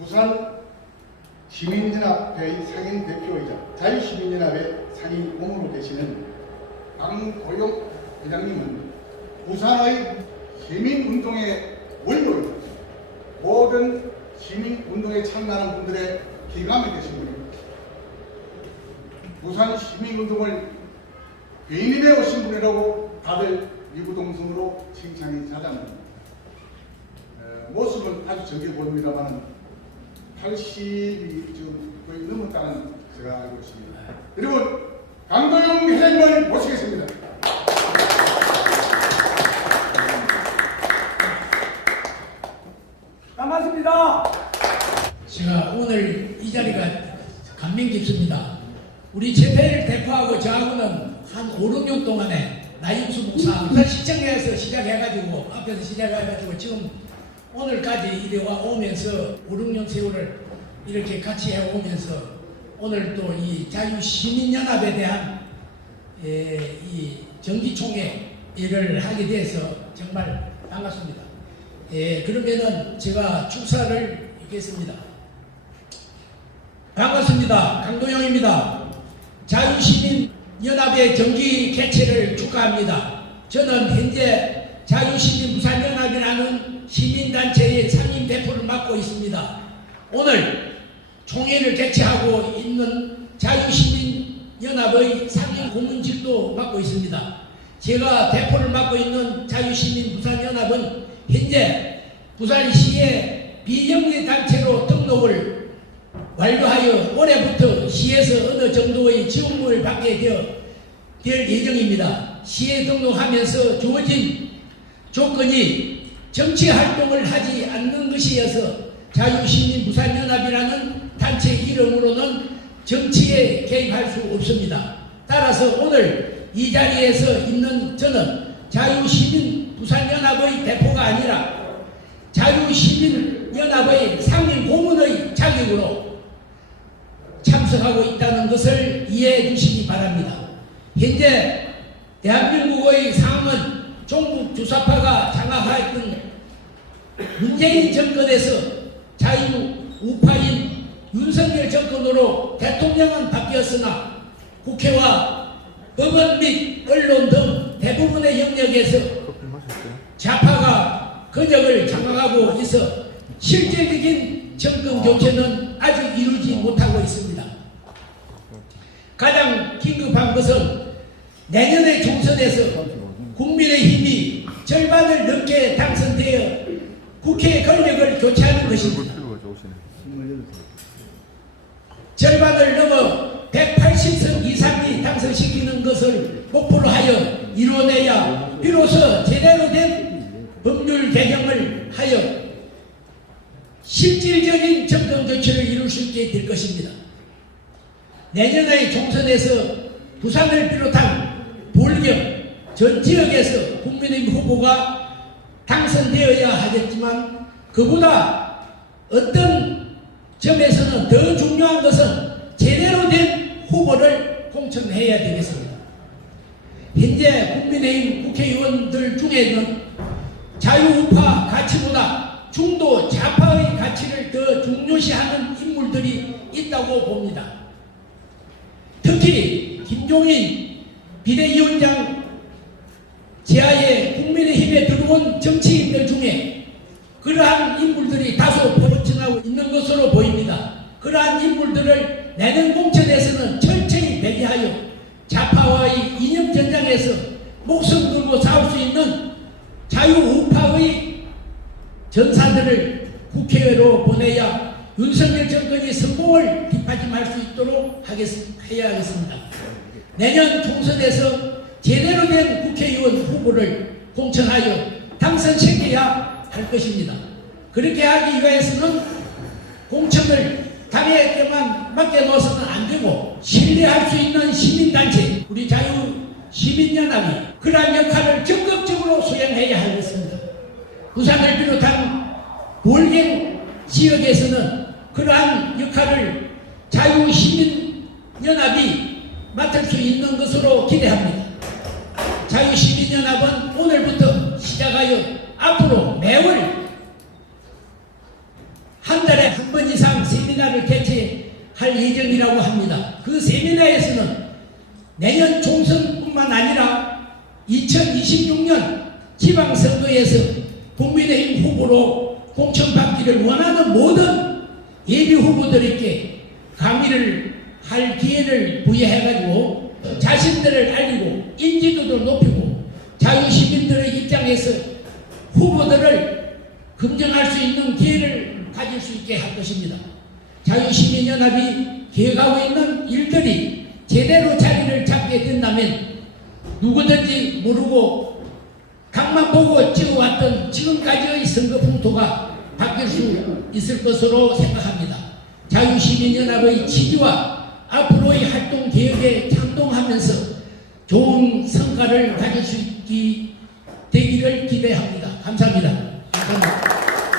부산 시민연합회의 상임 대표이자 자유시민연합의 상임 고문으로 계시는 강도영 회장님은 부산의 시민운동의 원로이자 모든 시민운동에 참가하는 분들의 기감이 되신 분입니다. 부산 시민운동을 개인이 오신 분이라고 다들 미구동성으로 칭찬이 자자합니다. 에, 모습은 아주 적게 보입니다만 80이 좀 거의 넘었다는 제가 알고 있습니다. 여러분 강도영 회장님을 모시겠습니다. 반갑습니다. 제가 오늘 이 자리가 감명 깊습니다. 우리 재패를 대표하고 저하고는 한 5, 6년 동안에 나윤수 목사 부산 시청에서 시작해가지고 앞에서 시작해가지고 지금 오늘까지 이래 와 오면서 5, 6년 세월을 이렇게 같이 해오면서 오늘 또 이 자유시민연합에 대한 에, 이 정기총회 일을 하게 돼서 정말 반갑습니다. 예, 그러면은 제가 축사를 읽겠습니다. 반갑습니다. 강도영입니다. 자유시민연합의 정기 개최를 축하합니다. 저는 현재 자유시민 부산연합이라는 시민단체의 상임 대표를 맡고 있습니다. 오늘 총회를 개최하고 있는 자유시민연합의 상임 고문직도 맡고 있습니다. 제가 대표를 맡고 있는 자유시민 부산연합은 현재 부산시의 비영리 단체로 등록을 완료하여 올해부터 시에서 어느 정도의 지원금을 받게 되어 될 예정입니다. 시에 등록하면서 주어진 조건이 정치 활동을 하지 않는 것이어서 자유시민 부산연합이라는 단체 이름으로는 정치에 개입할 수 없습니다. 따라서 오늘 이 자리에서 있는 저는 자유시민 부산연합의 대표가 아니라 자유시민연합의 상임 고문의 자격으로 참석하고 있다는 것을 이해해 주시기 바랍니다. 현재 대한민국의 상황은 주사파가 장악하였던 문재인 정권에서 자유 우파인 윤석열 정권으로 대통령은 바뀌었으나 국회와 법원 및 언론 등 대부분의 영역에서 좌파가 권력을 장악하고 있어 실제적인 정권 교체는 아직 이루지 못하고 있습니다. 가장 긴급한 것은 내년의 총선에서 국민의 힘이 절반을 넘게 당선되어 국회 권력을 교체하는 것입니다. 절반을 넘어 180석 이상이 당선시키는 것을 목표로 하여 이루어내야 비로소 제대로 된 법률 개정을 하여 실질적인 정권 교체를 이룰 수 있게 될 것입니다. 내년의 총선에서 부산을 비롯한 전 지역에서 국민의힘 후보가 당선되어야 하겠지만 그보다 어떤 점에서는 더 중요한 것은 제대로 된 후보를 공천해야 되겠습니다. 현재 국민의힘 국회의원들 중에는 자유우파 가치보다 중도 좌파의 가치를 더 중요시하는 인물들이 있다고 봅니다. 특히 김종인 비대위원장 지하에 국민의힘에 들어온 정치인들 중에 그러한 인물들이 다소 포진하고 있는 것으로 보입니다. 그러한 인물들을 내년 공천에서는 철저히 배제하여 좌파와의 이념 전장에서 목숨 걸고 싸울 수 있는 자유우파의 전사들을 국회로 보내야 윤석열 정권이 성공을 뒷받침할 수 있도록 하겠, 해야 하겠습니다. 내년 총선에서 제대로 된 국회의원 후보를 공천하여 당선시켜야 할 것입니다. 그렇게 하기 위해서는 공천을 당에게만 맡겨놓아서는 안 되고 신뢰할 수 있는 시민단체, 우리 자유 시민연합이 그러한 역할을 적극적으로 수행해야 하겠습니다. 부산을 비롯한 볼경 지역에서는 그러한 역할을 자유시민연합이 맡을 수 있는 것으로 기 앞으로 매월 한 달에 한한번 이상 세미나를 개최할 예정이라고 합니다. 그 세미나에서는 내년 총선뿐만 아니라 2026년 지방선거에서 국민의힘 후보로 공천받기를 원하는 모든 예비 후보들에게 강의를 할 기회를 부여해가지고 자신들을 알리고 인지도도 높이고 자유시민들의 입장에서 후보들을 긍정할 수 있는 기회를 가질 수 있게 할 것입니다. 자유시민연합이 계획하고 있는 일들이 제대로 자리를 잡게 된다면 누구든지 모르고 각만 보고 찍어왔던 지금까지의 선거 풍토가 바뀔 수 있을 것으로 생각합니다. 자유시민연합의 취지와 앞으로의 활동 계획에 창동하면서 좋은 성과를 가질 수 있기 되기를 기대합니다. 감사합니다. 감사합니다.